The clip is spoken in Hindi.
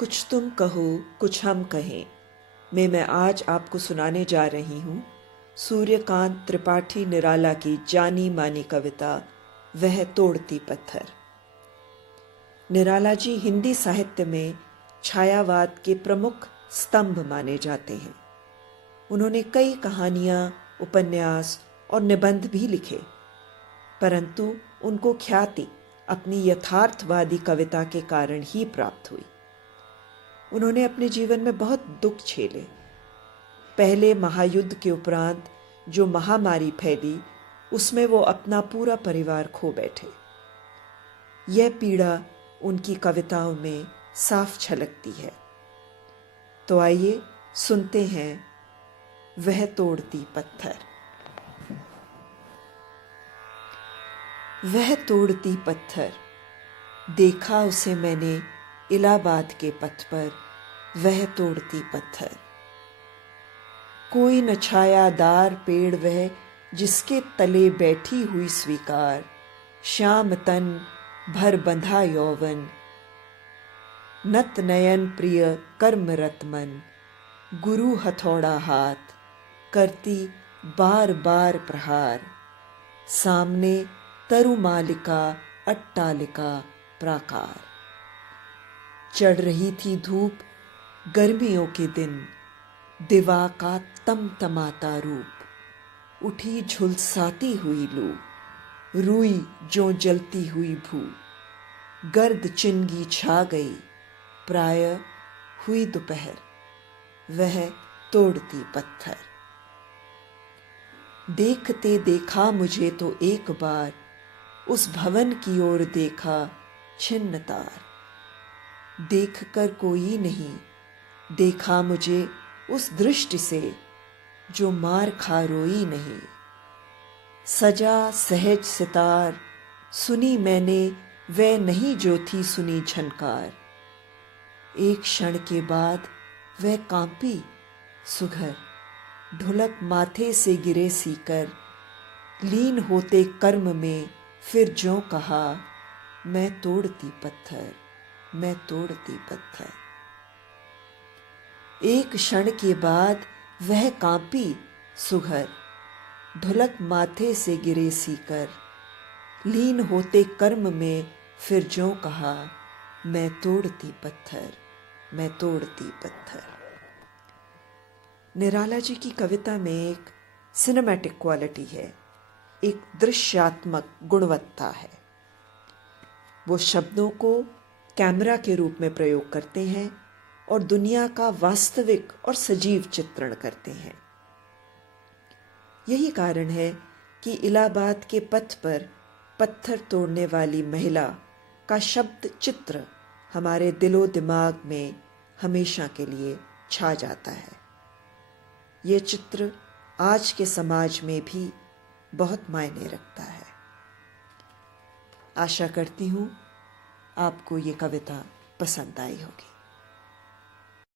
कुछ तुम कहो कुछ हम कहें में मैं आज आपको सुनाने जा रही हूँ सूर्यकांत त्रिपाठी निराला की जानी मानी कविता वह तोड़ती पत्थर। निराला जी हिंदी साहित्य में छायावाद के प्रमुख स्तंभ माने जाते हैं। उन्होंने कई कहानियां, उपन्यास और निबंध भी लिखे, परंतु उनको ख्याति अपनी यथार्थवादी कविता के कारण ही प्राप्त हुई। उन्होंने अपने जीवन में बहुत दुख झेले। पहले महायुद्ध के उपरांत जो महामारी फैली, उसमें वो अपना पूरा परिवार खो बैठे। यह पीड़ा उनकी कविताओं में साफ झलकती है। तो आइए सुनते हैं वह तोड़ती पत्थर। वह तोड़ती पत्थर, देखा उसे मैंने इलाहाबाद के पथ पर, वह तोड़ती पत्थर। कोई न छायादार पेड़ वह, जिसके तले बैठी हुई स्वीकार, श्याम तन भर बंधा यौवन, नत नयन प्रिय कर्मरत मन, गुरु हथौड़ा हाथ, करती बार बार प्रहार, सामने तरुमालिका अट्टालिका प्राकार। चढ़ रही थी धूप, गर्मियों के दिन, दिवा का तमतमाता रूप, उठी झुलसाती हुई लू, रुई जो जलती हुई भू, गर्द चिनगी छा गई, प्राय हुई दोपहर, वह तोड़ती पत्थर। देखते देखा मुझे तो एक बार, उस भवन की ओर देखा छिन्न तार। देखकर कोई नहीं, देखा मुझे उस दृष्टि से, जो मार खा रोई नहीं। सजा सहज सितार, सुनी मैंने वह नहीं जो थी सुनी झनकार। एक क्षण के बाद वह कांपी सुघर, ढुलक माथे से गिरे सीकर, लीन होते कर्म में फिर ज्यों कहा, मैं तोड़ती पत्थर, मैं तोड़ती पत्थर। एक क्षण के बाद वह कांपी सुघर, ढुलक माथे से गिरे सीकर, लीन होते कर्म में फिर ज्यों कहा, मैं तोड़ती पत्थर, मैं तोड़ती पत्थर। निराला जी की कविता में एक सिनेमैटिक क्वालिटी है, एक दृश्यात्मक गुणवत्ता है। वो शब्दों को कैमरा के रूप में प्रयोग करते हैं और दुनिया का वास्तविक और सजीव चित्रण करते हैं। यही कारण है कि इलाहाबाद के पथ पर पत्थर तोड़ने वाली महिला का शब्द चित्र हमारे दिलो दिमाग में हमेशा के लिए छा जाता है। ये चित्र आज के समाज में भी बहुत मायने रखता है। आशा करती हूँ आपको ये कविता पसंद आई होगी।